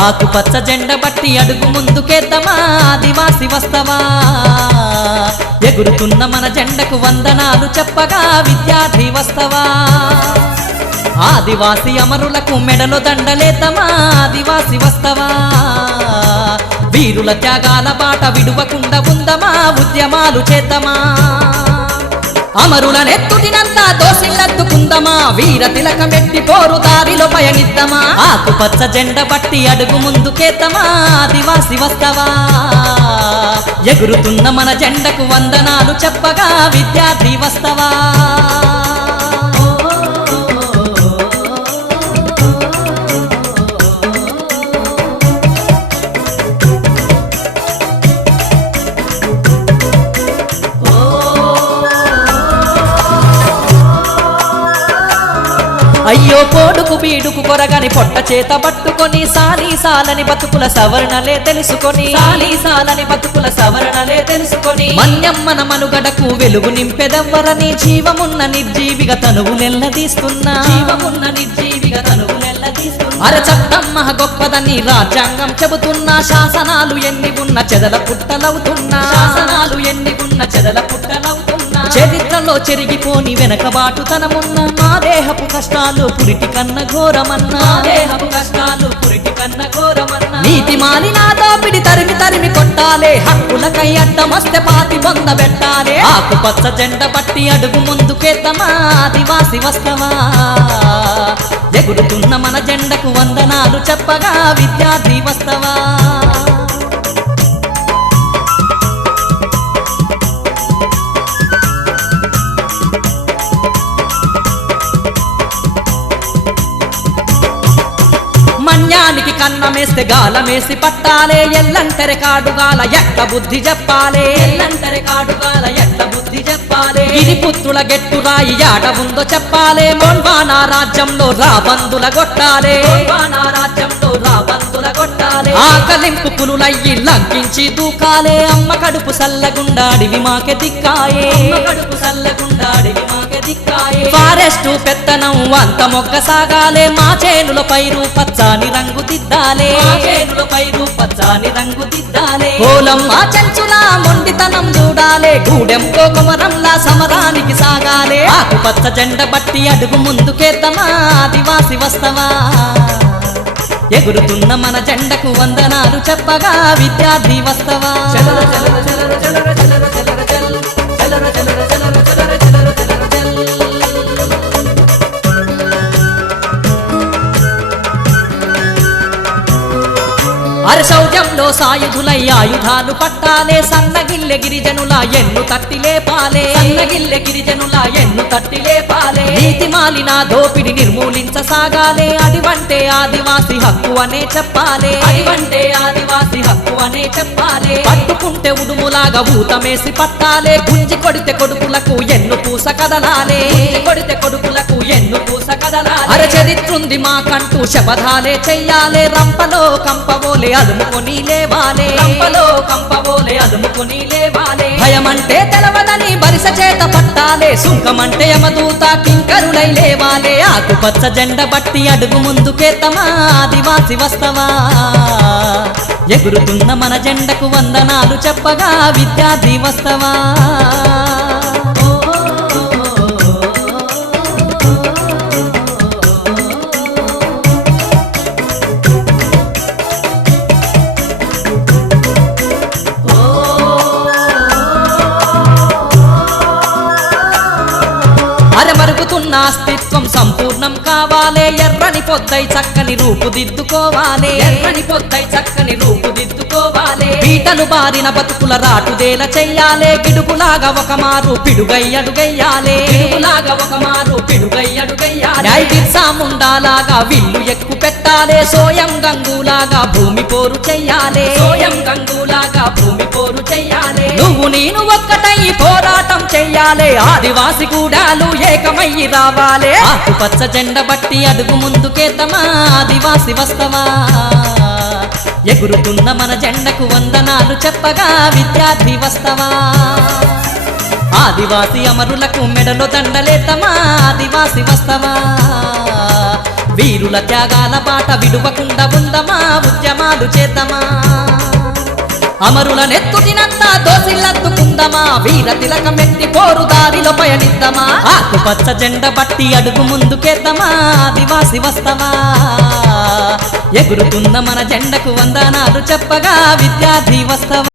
ఆకుపచ్చ జెండ బట్టి అడుగు ముందుకేద్దామా ఆదివాసి వస్తవా ఎగురుతున్న మన జెండకు వందనాలు చెప్పగా విద్యార్థి వస్తవా ఆదివాసి అమరులకు మెడలో దండలేద్దామా ఆదివాసి వస్తవా వీరుల త్యాగాల బాట విడువకుండా ఉందమా ఉద్యమాలు చేద్దామా అమరుల నెత్తుటినంతా దోసిల్లద్దుకుందమా వీర తిలకమెట్టి పోరు దారిలో పయనిద్దామా ఆకుపచ్చ జెండ బట్టి అడుగు ముందుకేద్దామా ఆదివాసి వస్తవా ఎగురుతున్న మన జెండకు వందనాలు చెప్పగా విద్యార్థి వస్తవా అయ్యో పోడుకు బీడుకు కొరగని పొట్ట చేత పట్టుకొని సాలని బతుకుల సవరణలే తెలుసుకొని మన్యమ్మన మనుగడకు వెలుగు నింపెదవ్వరని జీవమున్న నిర్జీవిగా తనువు నెల్లదీస్తున్నా అర చట్టం మహ గొప్పదని రాజ్యాంగం చెబుతున్నా శాసనాలు ఎన్ని ఉన్న చెదల పుట్టలవుతున్నా చరిత్రలో చెరిగిపోని వెనకబాటుతనమున్న మా దేహపు కష్టాలు పురిటి కన్న ఘోరమన్నా నీతి మాలినా దోపిడి తరిమి కొట్టాలే హక్కులకై అడ్డమస్తే పాతి బొంద పెట్టాలే ఆకుపచ్చ జెండ బట్టి అడుగు ముందుకేద్దామా ఆదివాసి వస్తవా ఎగురుతున్న మన జెండకు వందనాలు చెప్పగా విద్యార్థి వస్తవా మన్యానికి కన్నమేస్తే గాలమేసి పట్టాలే ఎల్లంటెర కాడుగాల ఎట్ల బుద్ధి చెప్పాలే గిరి పుత్రుల గెట్టురాయి ఆడ ఉందో చెప్పాలే గోండ్వానా రాజ్యంలో రాబందుల కొట్టాలే ఆకలింపు పులులయ్యి లంకించి దూకాలే అమ్మ కడుపు సల్లగుండా అడివి మాకె దిక్కాయే ఫారెస్టు పెత్తనం అంత మొగ్గ సాగాలే మా చేనుల పైరు పచ్చాని రంగు దిద్దాలే కోలం మా చెంచులా మొండితనం చూడాలే గూడెం కోకుమరంలా సమరానికి సాగాలే ఆకుపచ్చ జెండ బట్టి అడుగు ముందుకేద్దామా ఆదివాసి వస్తవా ఎగురుతున్న మన జెండకు వందనాలు చెప్పగా విద్యార్థి వస్తవా అర శౌర్యంలో సాయుధులై ఆయుధాలు పట్టాలే సన్నగిల్లె గిరిజనుల ఎన్ను తట్టి లేపాలే నీతి మాలిన దోపిడి నిర్మూలించసాగాలే అడివంటే ఆదివాసి హక్కు అనే చెప్పాలే పట్టుకుంటే ఉడుములాగా ఊతమేసి పట్టాలే గుంజి కొడితే కొడుకులకు ఎన్ను పూస కదలాలే అర చరిత్రుంది మాకంటూ శపథాలే చెయ్యాలే రంపలో కంపవోలే అదుముకొని లేవాలే భయమంటే తెలవదని బరిస చేత పట్టాలే సుంకమంటే యమదూత కింకరులై లేవాలే ఆకుపచ్చ జెండ బట్టి అడుగు ముందుకేద్దామా ఆదివాసి వస్తవా ఎగురుతున్న మన జెండకు వందనాలు చెప్పగా విద్యార్థి వస్తవా అస్తిత్వం సంపూర్ణం కావాలే ఎర్రని పొద్దై చక్కని రూపుదిద్దుకోవాలే పీటలు బారిన బతుకుల రాటుదేల చెయ్యాలే గిడుగులాగా ఒక మారు పిడుగై అడుగయ్యాలే బిర్సా ముండాలాగా విల్లు ఎక్కు పెట్టాలే సోయం గంగులాగా భూమి పోరు చెయ్యాలే నువ్వు నేను ఒక్కటై పోరాటం చెయ్యాలే ఆదివాసి గూడాలు ఏకమయ్యి రావాలే ఆకుపచ్చ జెండ బట్టి అడుగు ముందుకేద్దామా ఆదివాసి వస్తవా ఎగురుతున్న మన జెండకు వందనాలు చెప్పగా విద్యార్థి వస్తవా ఆదివాసి అమరులకు మెడలో దండలేద్దామా ఆదివాసి వస్తవా వీరుల త్యాగాల బాట విడువకుండా ఉందమా ఉద్యమాలు చేద్దామా అమరుల నెత్తుటినంతా దోసిల్లద్దుకుందమా వీర తిలకమెత్తి పోరు దారిలో పయనిద్దామా ఆకుపచ్చ జెండ బట్టి అడుగు ముందుకేద్దామా ఆదివాసి వస్తవా ఎగురుతున్న మన జెండకు వందనాలు చెప్పగా విద్యార్థి వస్తవా